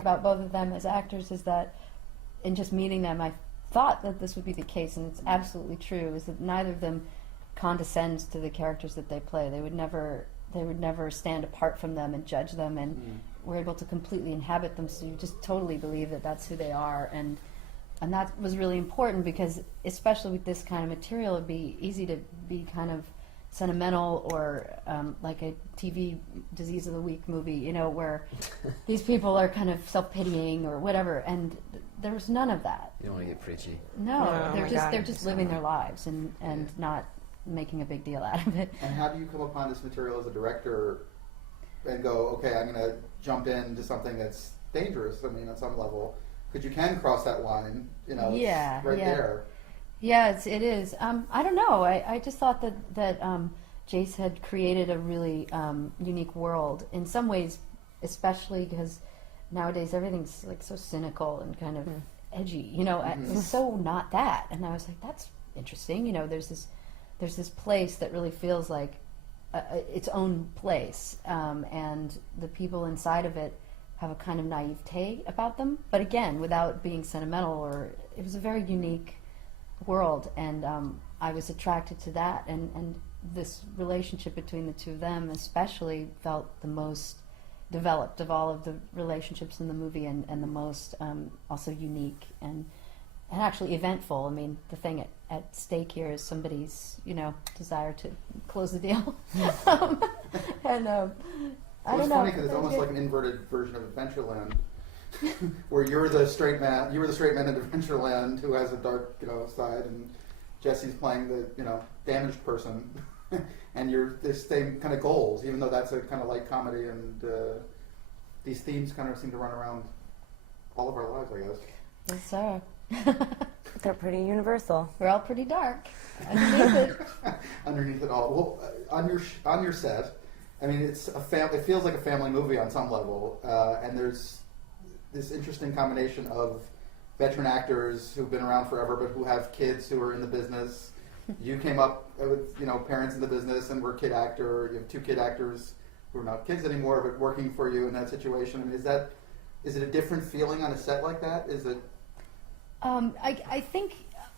about both of them as actors is that in just meeting them, I thought that this would be the case, and it's absolutely true, is that neither of them condescends to the characters that they play. They would never stand apart from them and judge them, and were able to completely inhabit them, so you just totally believe that that's who they are. And that was really important because, especially with this kind of material, it'd be easy to be kind of sentimental or like a TV Disease of the Week movie, you know, where these people are kind of self-pitying or whatever, and there was none of that. You don't want to get preachy. No, they're just living their lives and not making a big deal out of it. And how do you come upon this material as a director and go, okay, I'm going to jump into something that's dangerous, I mean, on some level, because you can cross that line, you know, it's right there. Yeah, it is. I don't know. I just thought that Jace had created a really unique world. In some ways, especially because nowadays everything's like so cynical and kind of edgy. You know, it's so not that. And I was like, that's interesting. You know, there's this place that really feels like its own place, and the people inside of it have a kind of naivete about them. But again, without being sentimental, or it was a very unique world, and I was attracted to that, and this relationship between the two of them especially felt the most developed of all of the relationships in the movie, and the most also unique and actually eventful. I mean, the thing at stake here is somebody's, you know, desire to close the deal. I don't know. It's funny because it's almost like an inverted version of Adventureland, where you're the straight man in Adventureland who has a dark, you know, side, and Jesse's playing the, you know, damaged person, and you're the same kind of goals, even though that's a kind of light comedy, and these themes kind of seem to run around all of our lives, I guess. Yes, sir. They're pretty universal. We're all pretty dark underneath it. Underneath it all. Well, on your set, I mean, it feels like a family movie on some level, and there's this interesting combination of veteran actors who've been around forever but who have kids who are in the business. You came up with, you know, parents in the business and were a kid actor. You have two kid actors who are not kids anymore but working for you in that situation. I mean, is it a different feeling on a set like that? Is it? I think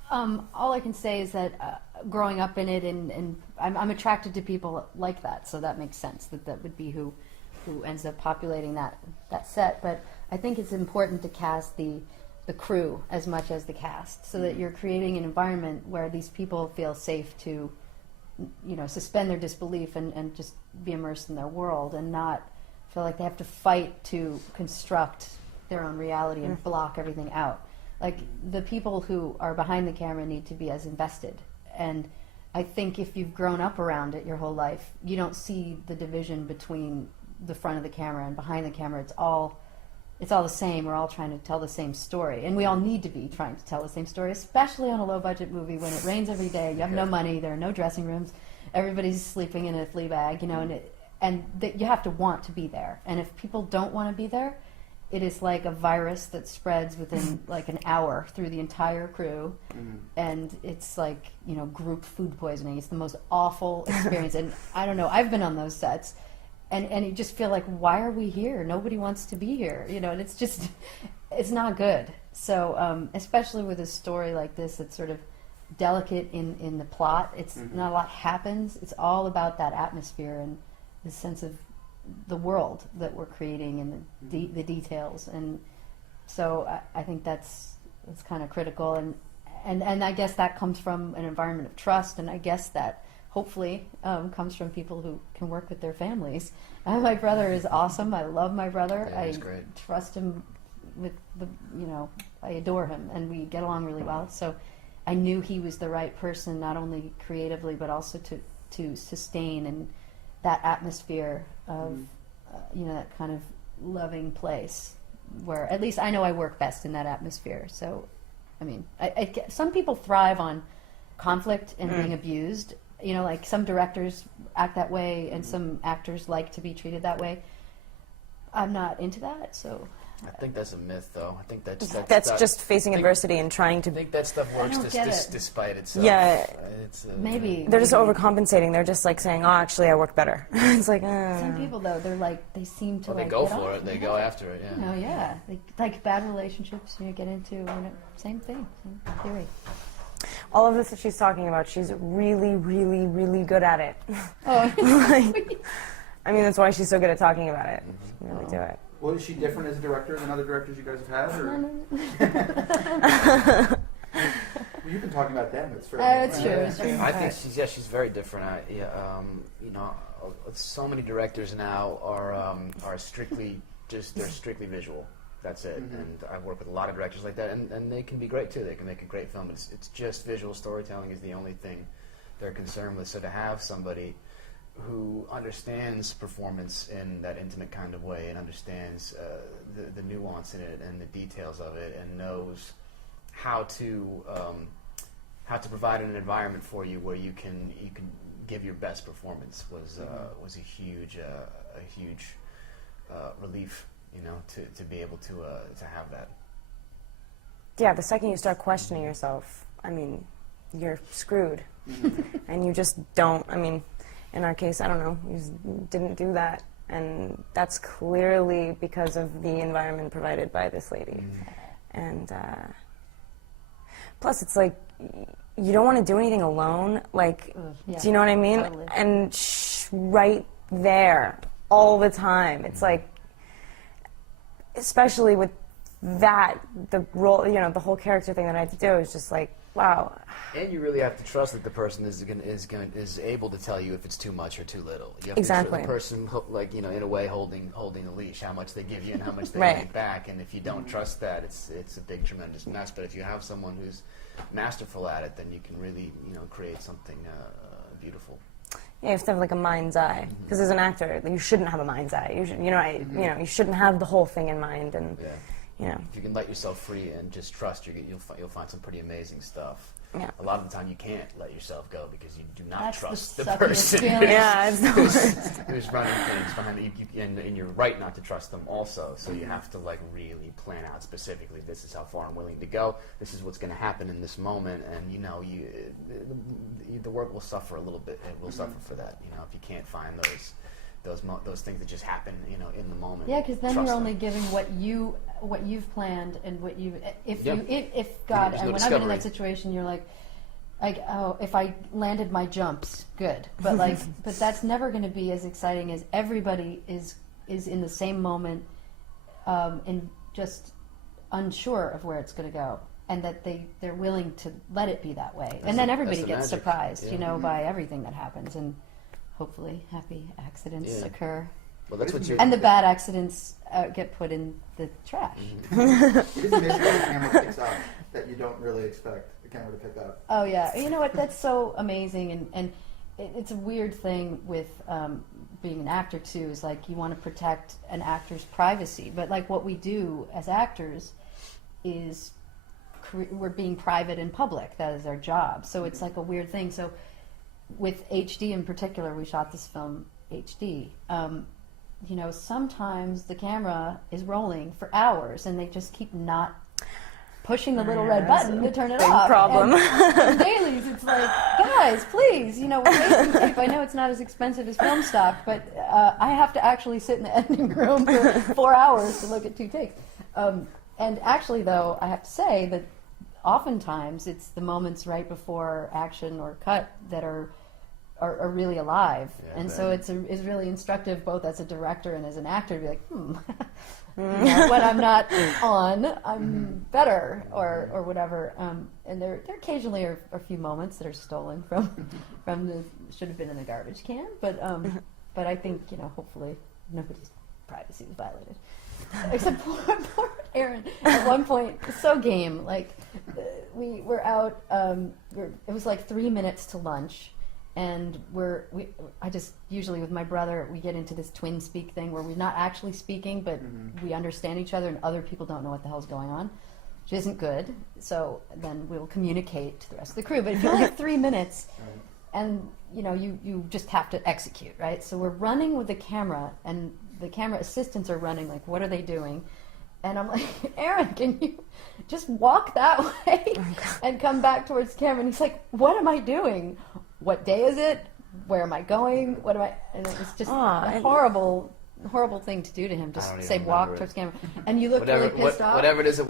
all I can say is that growing up in it, and I'm attracted to people like that, so that makes sense that would be who ends up populating that set. But I think it's important to cast the crew as much as the cast, so that you're creating an environment where these people feel safe to, you know, suspend their disbelief and just be immersed in their world, and not feel like they have to fight to construct their own reality and block everything out. Like, the people who are behind the camera need to be as invested. And I think if you've grown up around it your whole life, you don't see the division between the front of the camera and behind the camera. It's all the same. We're all trying to tell the same story. And we all need to be trying to tell the same story, especially on a low-budget movie when it rains every day, you have no money, there are no dressing rooms, everybody's sleeping in a flea bag, you know, and you have to want to be there. And if people don't want to be there, it is like a virus that spreads within like an hour through the entire crew, and it's like, you know, group food poisoning. It's the most awful experience. And I don't know, I've been on those sets, and you just feel like, why are we here? Nobody wants to be here, you know, and it's not good. So especially with a story like this, it's sort of delicate in the plot. It's not a lot happens. It's all about that atmosphere and the sense of the world that we're creating and the details. And so I think that's kind of critical, and I guess that comes from an environment of trust, and I guess that hopefully comes from people who can work with their families. My brother is awesome. I love my brother. Yeah, he's great. Trust him with I adore him, and we get along really well. So I knew he was the right person, not only creatively but also to sustain and that atmosphere of you know, that kind of loving place where at least I know I work best in that atmosphere. So I mean, some people thrive on conflict and being abused, you know, like some directors act that way and some actors like to be treated that way. I'm not into that, so I think that's a myth, though. I think That's just facing adversity and trying I to. think that stuff works don't get it. despite itself. Yeah. It's, Maybe. They're just overcompensating. They're just like saying, "Oh, actually, I work better." It's like, Some people, though, they seem to Well, they like go get for off it. They on go after it. Oh Yeah. yeah, like bad relationships you get into, same thing, same theory. all of this that she's talking about, she's really, really, really good at it. Oh, I mean, that's why she's so good at talking about it. She can really do it. Well, is she different as a director than other directors you guys have had? Or? Well, you've been talking about them. It's fair. it's true. It's true. I think she's very different. So many directors now are strictly strictly visual. That's it. Mm-hmm. And I work with a lot of directors like that, and they can be great too. They can make a great film, but it's just visual storytelling is the only thing they're concerned with. So to have somebody who understands performance in that intimate kind of way and understands the nuance in it and the details of it and knows how to provide an environment for you where you can give your best performance was a huge relief, to be able to have that. Yeah, the second you start questioning yourself, I mean, you're screwed. And you just don't, I mean, in our case, I don't know, you just didn't do that. And that's clearly because of the environment provided by this lady. And plus, it's like, you don't want to do anything alone. Like, Yeah, do you know what I mean? totally. And right there, all the time. It's like, especially with that, the role, the whole character thing that I had to do is just like, wow. And you really have to trust that the person is able to tell you if it's too much or too little. You have Exactly. to trust the person, in a way, holding the leash, how much they give you and how much they Right. give back. And if you don't trust that, it's a big, tremendous mess. But if you have someone who's masterful at it, then you can really, create something beautiful. Yeah, you have to have like a mind's eye. Because as an actor, you shouldn't have a mind's eye. You should, you shouldn't have the whole thing in mind. And Yeah. If you can let yourself free and just trust, you'll find some pretty amazing stuff. Yeah. A lot of the time, you can't let yourself go because you do not That's trust the the suckiest person feeling. yeah, it's the worst. who's running things behind you, and you're right not to trust them also. So you have to really plan out specifically. This is how far I'm willing to go. This is what's going to happen in this moment, and the work will suffer a little bit. It will suffer for that. If you can't find those things that just happen, in the moment. Yeah, because then Trust you're them. only giving what you've planned and what you if God, There's and no when I'm in that discovery. situation, you're like oh, if I landed my jumps, good, but but that's never going to be as exciting as everybody is in the same moment, and just unsure of where it's going to go, and that they're willing to let it be that way, and then everybody the gets magic. surprised, Yeah. by everything that happens, and hopefully happy accidents Yeah. occur. Well, that's what you're. And the bad accidents get put in the trash. It is amazing how the camera picks up that you don't really expect the camera to pick up. Oh yeah, you know what? That's so amazing, and it's a weird thing with being an actor too. Is like you want to protect an actor's privacy, but like what we do as actors is we're being private in public. That is our job. So it's like a weird thing. So with HD in particular, we shot this film HD. Sometimes the camera is rolling for hours, and they just keep not pushing the little red button to turn it big off. problem. And dailies, it's like, guys, please, we're wasting tape. I know it's not as expensive as film stock, but I have to actually sit in the editing room for 4 hours to look at 2 takes. And actually, though, I have to say that oftentimes it's the moments right before action or cut that are really alive, Yeah, and so it's really instructive both as a director and as an actor to be like, when I'm not on, I'm better or whatever. And there occasionally are a few moments that are stolen from the should have been in the garbage can, but I think hopefully nobody's privacy was violated, except poor Aaron. At one point, so game, like we were out. It was like 3 minutes to lunch. And I just usually with my brother we get into this twin speak thing where we're not actually speaking, but we understand each other, and other people don't know what the hell's going on, which isn't good. So then we'll communicate to the rest of the crew. But if you're like 3 minutes, and you just have to execute, right? So we're running with the camera, and the camera assistants are running. Like, what are they doing? And I'm like, Aaron, can you just walk that way and come back towards the camera? And he's like, what am I doing? What day is it? Where am I going? What am I? And it was just a horrible thing to do to him. Just say walk towards the camera. And you looked really pissed off. Whatever it is.